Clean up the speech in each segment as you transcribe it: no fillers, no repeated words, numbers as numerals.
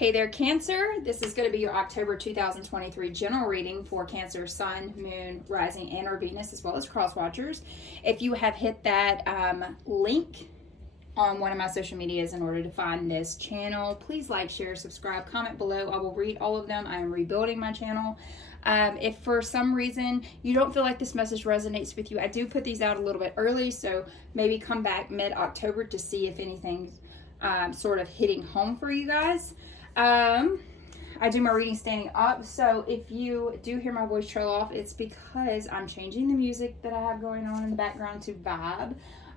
Hey there, Cancer. This is going to be your October 2023 general reading for Cancer, Sun, Moon, Rising, and or Venus, as well as cross watchers. If you have hit that link on one of my social medias in order to find this channel, please like, share, subscribe, comment below. I will read all of them. I am rebuilding my channel. If for some reason you don't feel like this message resonates with you, I do put these out a little bit early, so maybe come back mid-October to see if anything's sort of hitting home for you guys. I do my reading standing up, so if you do hear my voice trail off, it's because I'm changing the music that I have going on in the background to vibe.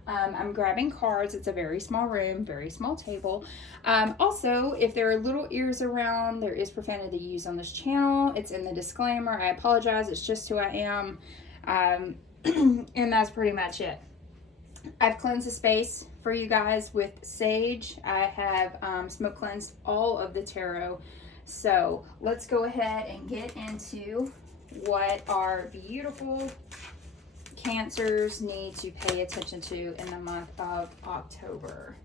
I'm grabbing cards. It's a very small room, very small table. Also, if there are little ears around, there is profanity used on this channel. It's in the disclaimer. I apologize. It's just who I am. And that's pretty much it. I've cleansed the space for you guys with sage. I have smoke cleansed all of the tarot. So let's go ahead and get into what our beautiful Cancers need to pay attention to in the month of October.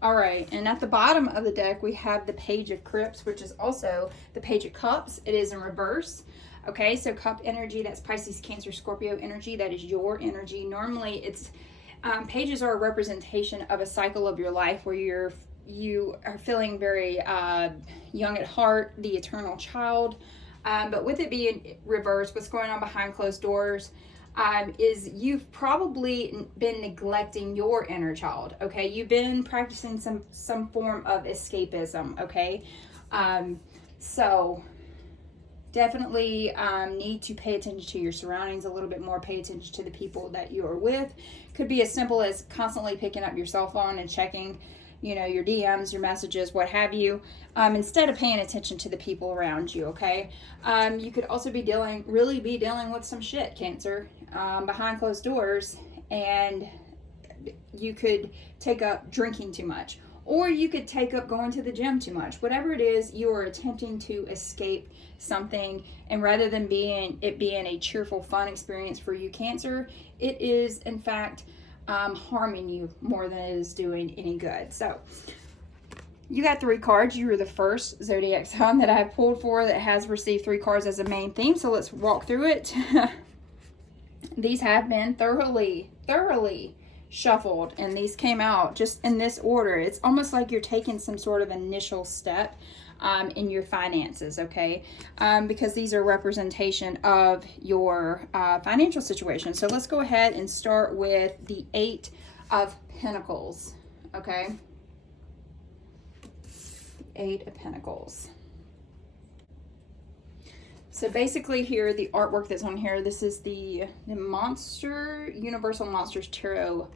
All right, and at the bottom of the deck, we have the Page of Cups, which is also the Page of Cups. It is in reverse. Okay, so cup energy, that's Pisces, Cancer, Scorpio energy. That is your energy. Normally, it's pages are a representation of a cycle of your life where you are feeling very young at heart, the eternal child. But with it being reversed, what's going on behind closed doors is you've probably been neglecting your inner child, okay? You've been practicing some form of escapism, okay? So definitely need to pay attention to your surroundings a little bit more, pay attention to the people that you are with. Could be as simple as constantly picking up your cell phone and checking your DMs, your messages, what have you, instead of paying attention to the people around you, okay? You could also be dealing with some shit, Cancer, behind closed doors, and you could take up drinking too much, or you could take up going to the gym too much. Whatever it is, you are attempting to escape something, and rather than being a cheerful, fun experience for you, Cancer, it is, in fact, harming you more than it is doing any good. So you got 3 cards. You were the first zodiac sign that I've pulled for that has received 3 cards as a main theme. So let's walk through it. These have been thoroughly shuffled, and these came out just in this order. It's almost like you're taking some sort of initial step in your finances, okay? Because these are representation of your financial situation. So let's go ahead and start with the 8 of Pentacles, okay? 8 of Pentacles. So basically here, the artwork that's on here, this is the Universal Monsters Tarot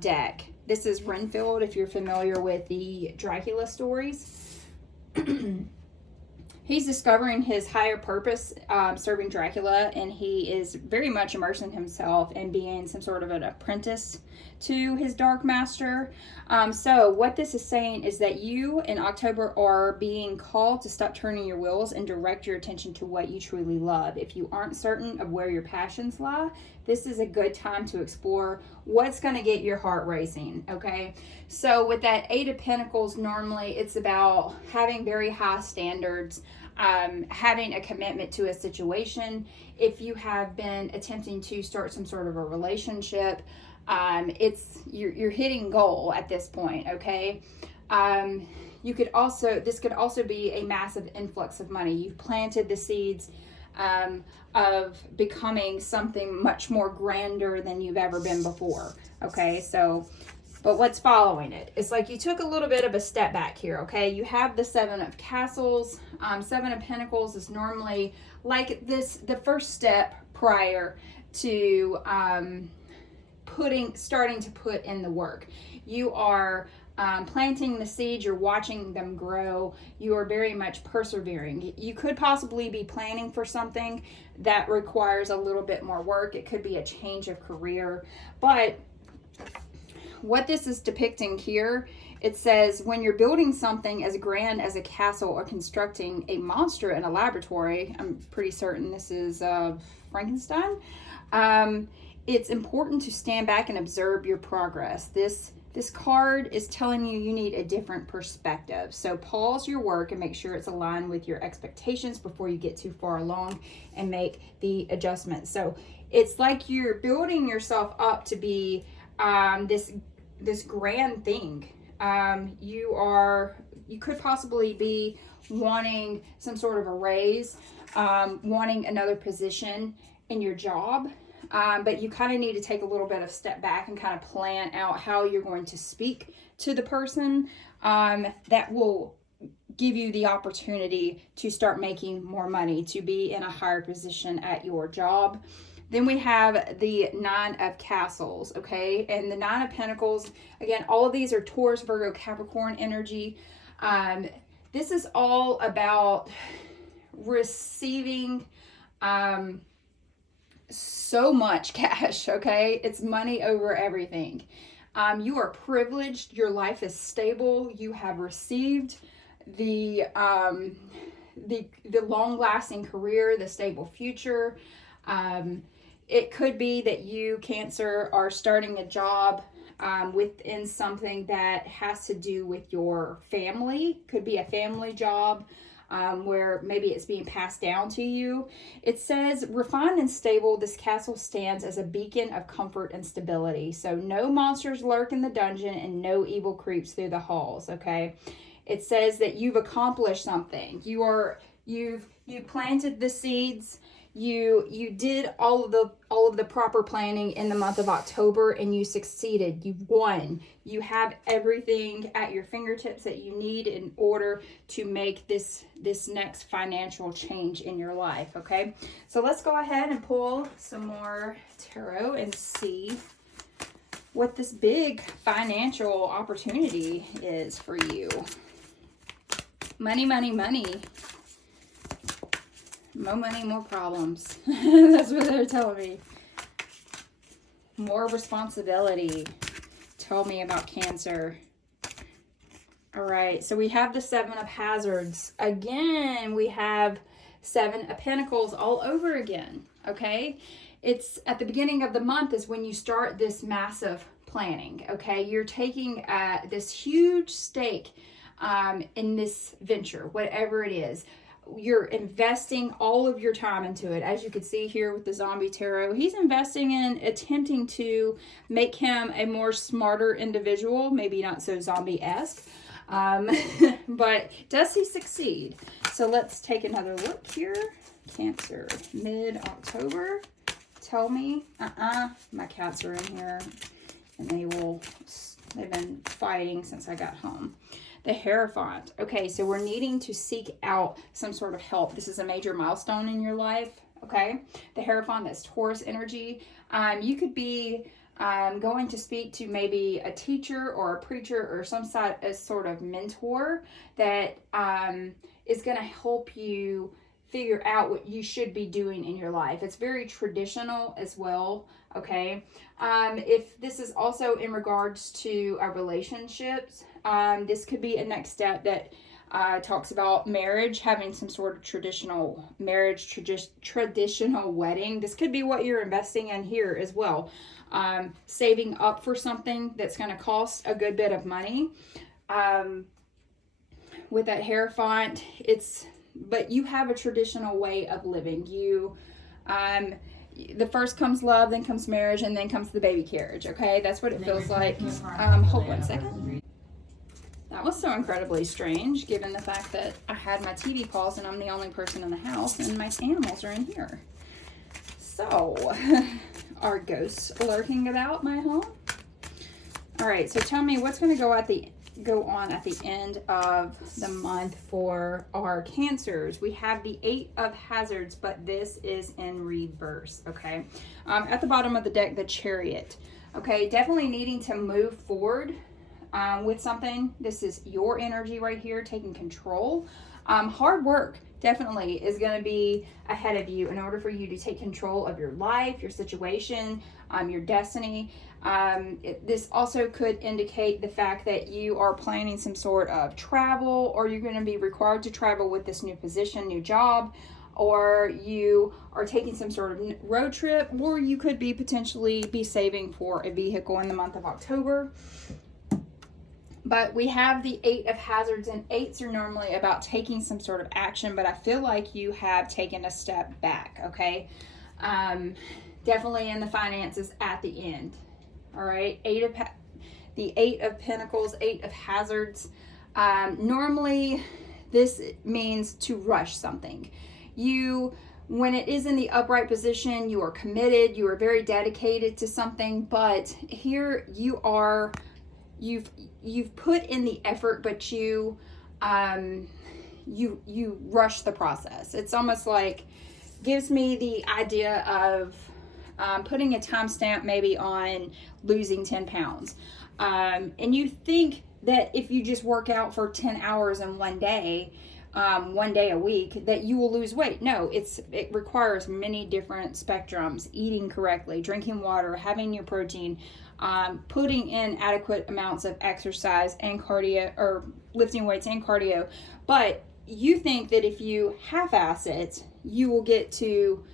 deck. This is Renfield, if you're familiar with the Dracula stories. He's discovering his higher purpose serving Dracula, and he is very much immersing himself in being some sort of an apprentice to his dark master. So what this is saying is that you in October are being called to stop turning your wheels and direct your attention to what you truly love. If you aren't certain of where your passions lie, this is a good time to explore what's going to get your heart racing, okay? So with that 8 of Pentacles, normally it's about having very high standards, having a commitment to a situation. If you have been attempting to start some sort of a relationship, you're hitting goal at this point, okay? This could also be a massive influx of money. You've planted the seeds of becoming something much more grander than you've ever been before, okay? So, but what's following it? It's like you took a little bit of a step back here, okay? You have the 7 of Castles. 7 of Pentacles is normally like the first step prior to starting to put in the work. You are planting the seeds, you're watching them grow, you are very much persevering. You could possibly be planning for something that requires a little bit more work. It could be a change of career, but what this is depicting here, it says when you're building something as grand as a castle or constructing a monster in a laboratory, I'm pretty certain this is Frankenstein, it's important to stand back and observe your progress. This This card is telling you you need a different perspective. So pause your work and make sure it's aligned with your expectations before you get too far along and make the adjustments. So it's like you're building yourself up to be this grand thing. You could possibly be wanting some sort of a raise, wanting another position in your job. But you kind of need to take a little bit of step back and kind of plan out how you're going to speak to the person that will give you the opportunity to start making more money, to be in a higher position at your job. Then we have the Nine of Castles, okay? And the Nine of Pentacles, again, all of these are Taurus, Virgo, Capricorn energy. This is all about receiving so much cash, okay? It's money over everything. You are privileged. Your life is stable. You have received the long-lasting career, the stable future. It could be that you, Cancer, are starting a job within something that has to do with your family. Could be a family job. Where maybe it's being passed down to you. It says, refined and stable, this castle stands as a beacon of comfort and stability. So no monsters lurk in the dungeon and no evil creeps through the halls, okay? It says that you've accomplished something. You've planted the seeds. You did all of the proper planning in the month of October and you succeeded. You've won. You have everything at your fingertips that you need in order to make this next financial change in your life, okay? So let's go ahead and pull some more tarot and see what this big financial opportunity is for you. Money, money, money. More money, more problems. That's what they're telling me. More responsibility. Tell me about Cancer. All right, so we have the Seven of Hazards. Again, we have Seven of Pentacles all over again, okay? It's at the beginning of the month is when you start this massive planning, okay? You're taking this huge stake in this venture, whatever it is. You're investing all of your time into it. As you can see here with the Zombie Tarot, he's investing in attempting to make him a more smarter individual, maybe not so zombie-esque, but does he succeed? So let's take another look here. Cancer, mid-October. Tell me. My cats are in here, and they've been fighting since I got home. The Hierophant. Okay, so we're needing to seek out some sort of help. This is a major milestone in your life, okay? The Hierophant, that's Taurus energy. You could be going to speak to maybe a teacher or a preacher or some sort of mentor that is going to help you figure out what you should be doing in your life. It's very traditional as well, okay? If this is also in regards to relationships, this could be a next step that talks about marriage, having some sort of traditional marriage, traditional wedding. This could be what you're investing in here as well. Saving up for something that's going to cost a good bit of money. With that Hierophant, but you have a traditional way of living. The first comes love, then comes marriage, and then comes the baby carriage, okay? That's what it feels like. Hold 1 second. That was so incredibly strange, given the fact that I had my TV paused and I'm the only person in the house and my animals are in here. So, are ghosts lurking about my home? All right, so tell me what's going to go on at the end of the month for our Cancers. We have the Eight of Hazards, but this is in reverse, okay? At the bottom of the deck, the Chariot. Okay, definitely needing to move forward with something. This is your energy right here, taking control. Hard work definitely is going to be ahead of you in order for you to take control of your life, your situation, your destiny. This also could indicate the fact that you are planning some sort of travel, or you're going to be required to travel with this new position, new job, or you are taking some sort of road trip, or you could be potentially saving for a vehicle in the month of October. But we have the Eight of Hazards, and eights are normally about taking some sort of action, but I feel like you have taken a step back, okay? Definitely in the finances at the end, all right? The Eight of Pentacles, Eight of Hazards. Normally, this means to rush something. When it is in the upright position, you are committed, you are very dedicated to something, but here you've put in the effort, but you rush the process. It's almost like, gives me the idea of putting a timestamp maybe on losing 10 pounds. And you think that if you just work out for 10 hours in one day a week, that you will lose weight. No, it requires many different spectrums: eating correctly, drinking water, having your protein, putting in adequate amounts of exercise and cardio, or lifting weights and cardio. But you think that if you half-ass it, you will get to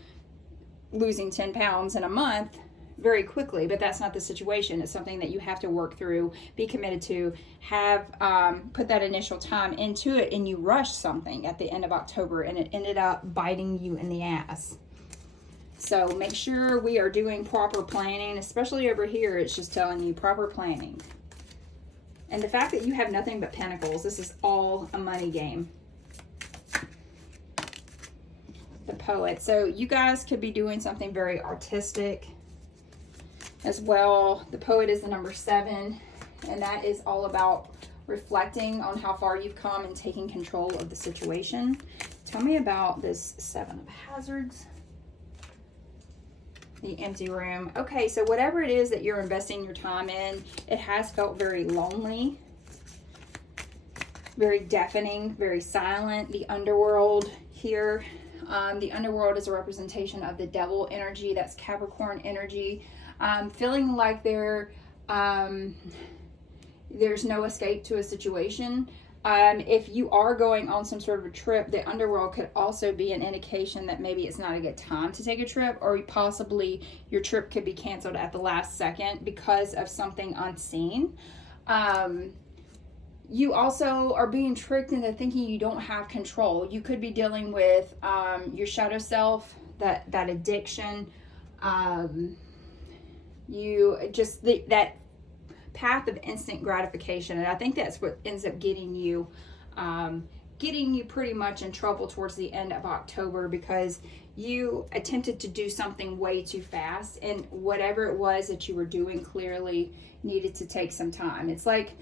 losing 10 pounds in a month very quickly, but that's not the situation. It's something that you have to work through, be committed to, have put that initial time into it, and you rushed something at the end of October, and it ended up biting you in the ass. So make sure we are doing proper planning, especially over here. It's just telling you proper planning. And the fact that you have nothing but pentacles, this is all a money game. The Poet. So you guys could be doing something very artistic as well. The Poet is the number 7, and that is all about reflecting on how far you've come and taking control of the situation. Tell me about this 7 of Hazards. The Empty Room. Okay, so whatever it is that you're investing your time in, it has felt very lonely, very deafening, very silent. The Underworld here. The Underworld is a representation of the Devil energy. That's Capricorn energy. Feeling like there's no escape to a situation. If you are going on some sort of a trip, the Underworld could also be an indication that maybe it's not a good time to take a trip, or possibly your trip could be canceled at the last second because of something unseen. You also are being tricked into thinking you don't have control. You could be dealing with your shadow self, that addiction. That path of instant gratification, and I think that's what ends up getting you pretty much in trouble towards the end of October, because you attempted to do something way too fast, and whatever it was that you were doing clearly needed to take some time. It's like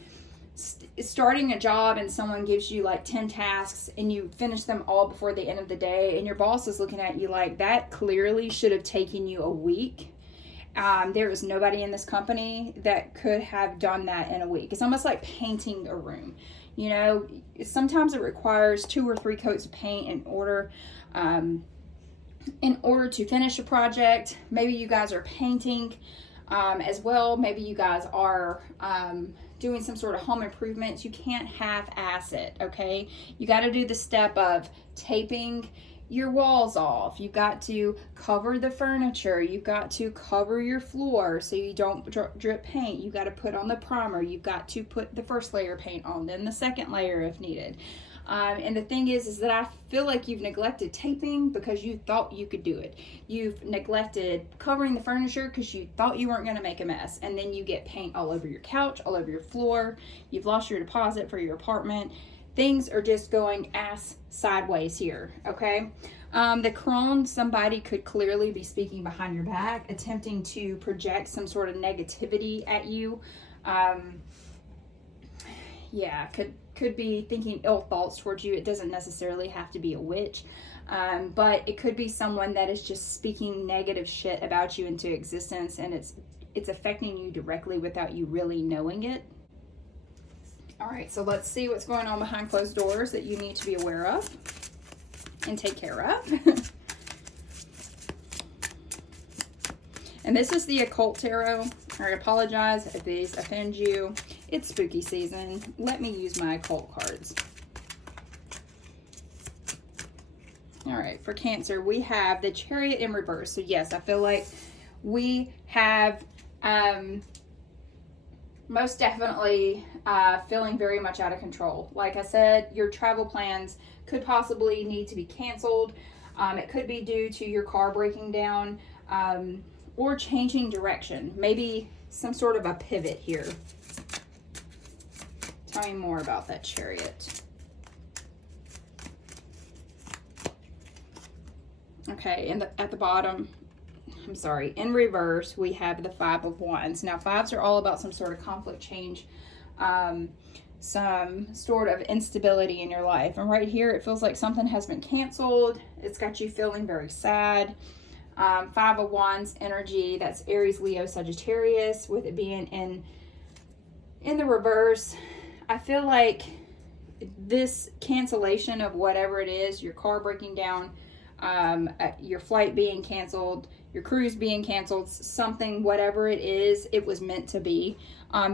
starting a job and someone gives you like 10 tasks and you finish them all before the end of the day, and your boss is looking at you like, that clearly should have taken you a week. There is nobody in this company that could have done that in a week. It's almost like painting a room. You know, sometimes it requires 2 or 3 coats of paint in order to finish a project. Maybe you guys are painting as well. Maybe you guys are doing some sort of home improvements. You can't half-ass it, okay? You got to do the step of taping your walls off. You've got to cover the furniture. You've got to cover your floor so you don't drip paint. You've got to put on the primer. You've got to put the first layer of paint on, then the second layer if needed. And the thing is that I feel like you've neglected taping because you thought you could do it. You've neglected covering the furniture because you thought you weren't going to make a mess. And then you get paint all over your couch, all over your floor. You've lost your deposit for your apartment. Things are just going ass sideways here, okay? The crone, somebody could clearly be speaking behind your back, attempting to project some sort of negativity at you. Yeah, could be thinking ill thoughts towards you. It doesn't necessarily have to be a witch, but it could be someone that is just speaking negative shit about you into existence, and it's affecting you directly without you really knowing it. All right, so let's see what's going on behind closed doors that you need to be aware of and take care of. And this is the Occult Tarot. I apologize if these offend you. It's spooky season. Let me use my occult cards. All right, for Cancer, we have the Chariot in reverse. So yes, I feel like we have most definitely feeling very much out of control. Like I said, your travel plans could possibly need to be canceled. It could be due to your car breaking down or changing direction. Maybe some sort of a pivot here. Tell me more about that Chariot. Okay, and at the bottom, I'm sorry, in reverse, we have the Five of Wands. Now, fives are all about some sort of conflict, change, some sort of instability in your life. And right here, it feels like something has been canceled. It's got you feeling very sad. Five of Wands energy, that's Aries, Leo, Sagittarius, with it being in the reverse. I feel like this cancellation of whatever it is, your car breaking down, your flight being canceled, your cruise being canceled, something, whatever it is, it was meant to be,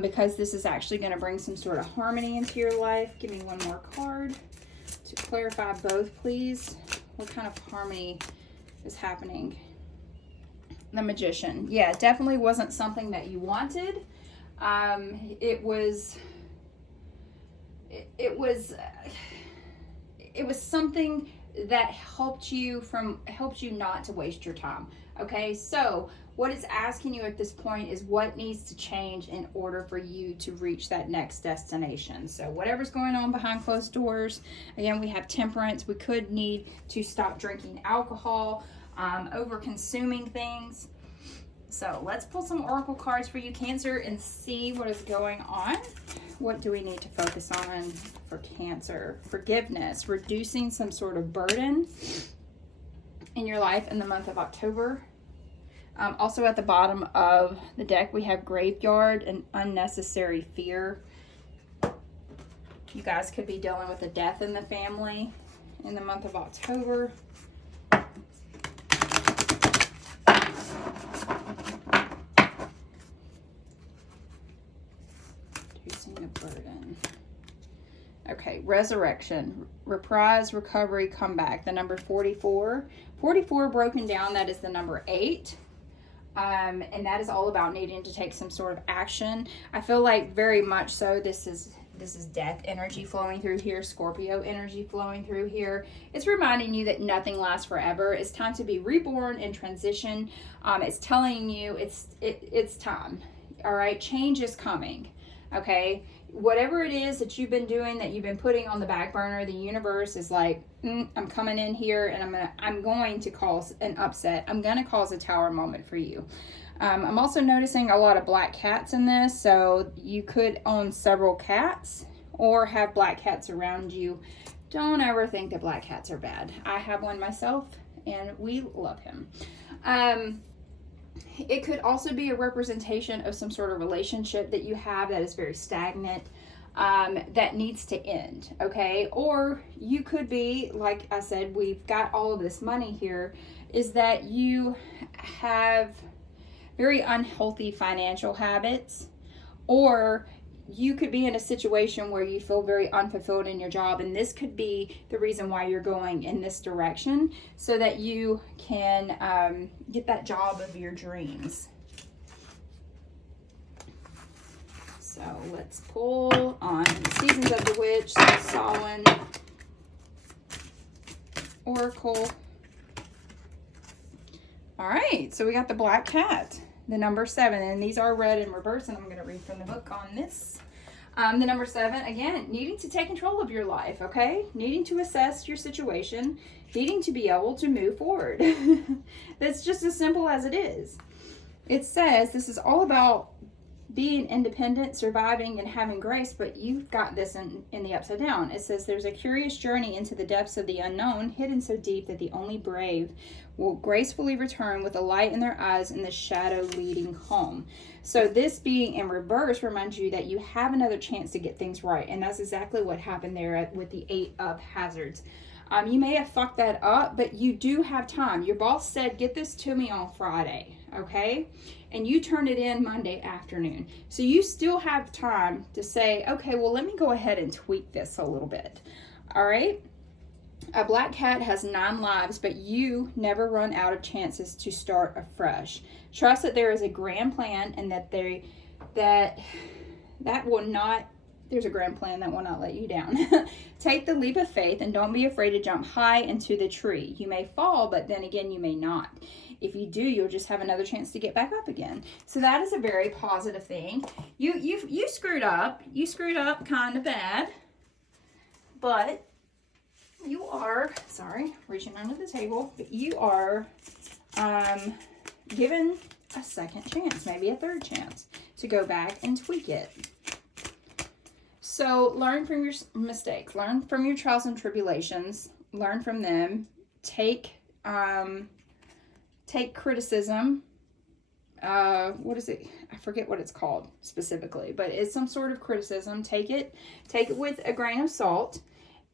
because this is actually going to bring some sort of harmony into your life. Give me one more card to clarify both, please. What kind of harmony is happening? The Magician. Yeah, it definitely wasn't something that you wanted. It was something that helped you not to waste your time. Okay, so what it's asking you at this point is what needs to change in order for you to reach that next destination. So whatever's going on behind closed doors, again, we have Temperance. We could need to stop drinking alcohol, over consuming things. So let's pull some oracle cards for you, Cancer, and see what is going on. What do we need to focus on for Cancer? Forgiveness, reducing some sort of burden in your life in the month of October. Also at the bottom of the deck, we have Graveyard and unnecessary fear. You guys could be dealing with a death in the family in the month of October. Reducing the burden. Okay, Resurrection, reprise, recovery, comeback. The number 44. 44 broken down, that is the number 8. And that is all about needing to take some sort of action. I feel like very much so this is death energy flowing through here, Scorpio energy flowing through here. It's reminding you that nothing lasts forever. It's time to be reborn and transition. It's telling you it's time. All right, change is coming. Okay, whatever it is that you've been doing, that you've been putting on the back burner, the universe is like, I'm coming in here and I'm going to cause an upset. I'm going to cause a tower moment for you. I'm also noticing a lot of black cats in this, so you could own several cats or have black cats around you. Don't ever think that black cats are bad. I have one myself and we love him. It could also be a representation of some sort of relationship that you have that is very stagnant, that needs to end, okay? Or you could be, like I said, we've got all of this money here, is that you have very unhealthy financial habits, or you could be in a situation where you feel very unfulfilled in your job, and this could be the reason why you're going in this direction, so that you can get that job of your dreams. So let's pull on Seasons of the Witch, Samhain, Oracle. All right, so we got the black cat, the number 7, and these are read in reverse, and I'm going to read from the book on this. The number 7, again, needing to take control of your life, okay? Needing to assess your situation, needing to be able to move forward. That's just as simple as it is. It says this is all about being independent, surviving, and having grace, but you've got this in the upside down. It says there's a curious journey into the depths of the unknown, hidden so deep that the only brave will gracefully return with a light in their eyes and the shadow leading home. So this being in reverse reminds you that you have another chance to get things right, and that's exactly what happened there with the 8 of Hazards. You may have fucked that up, but you do have time. Your boss said, get this to me on Friday, okay? And you turned it in Monday afternoon. So you still have time to say, okay, well, let me go ahead and tweak this a little bit, all right? A black cat has 9 lives, but you never run out of chances to start afresh. Trust that there is a grand plan and that That will not, there's a grand plan that will not let you down. Take the leap of faith and don't be afraid to jump high into the tree. You may fall, but then again, you may not. If you do, you'll just have another chance to get back up again. So that is a very positive thing. You screwed up. You screwed up kind of bad, but you are, sorry, reaching under the table, but you are given a second chance, maybe a third chance to go back and tweak it. So learn from your mistakes, learn from your trials and tribulations, learn from them, take criticism. What is it? I forget what it's called specifically, but it's some sort of criticism. Take it with a grain of salt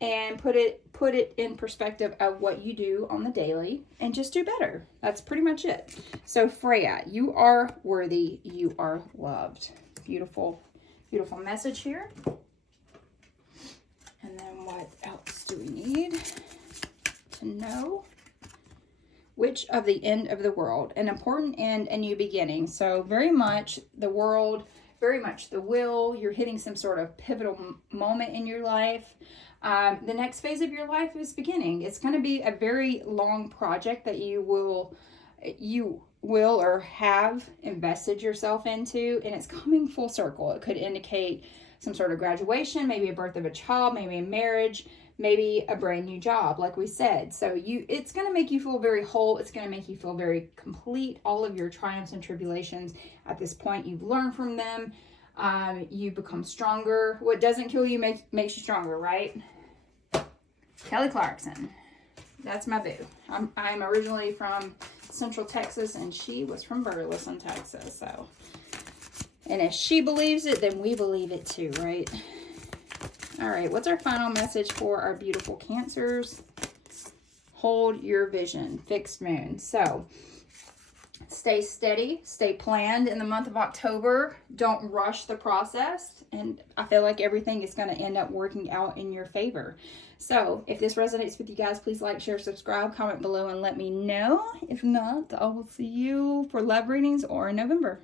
and put it in perspective of what you do on the daily and just do better. That's pretty much it. So Freya, you are worthy. You are loved. Beautiful, beautiful message here. And then what else do we need to know? Which of the end of the world? An important end, a new beginning. So very much the world, very much the will. You're hitting some sort of pivotal moment in your life. The next phase of your life is beginning. It's going to be a very long project that you will or have invested yourself into, and it's coming full circle. It could indicate some sort of graduation, maybe a birth of a child, maybe a marriage, maybe a brand new job, like we said. So it's going to make you feel very whole. It's going to make you feel very complete. All of your triumphs and tribulations at this point, you've learned from them. You become stronger. What doesn't kill you makes you stronger, right? Kelly Clarkson. That's my boo. I'm originally from Central Texas, and she was from Burleson, Texas. So, and if she believes it, then we believe it too, right? All right, what's our final message for our beautiful Cancers? Hold your vision, fixed moon. So stay steady, stay planned in the month of October. Don't rush the process. And I feel like everything is going to end up working out in your favor. So if this resonates with you guys, please like, share, subscribe, comment below, and let me know. If not, I will see you for love readings or in November.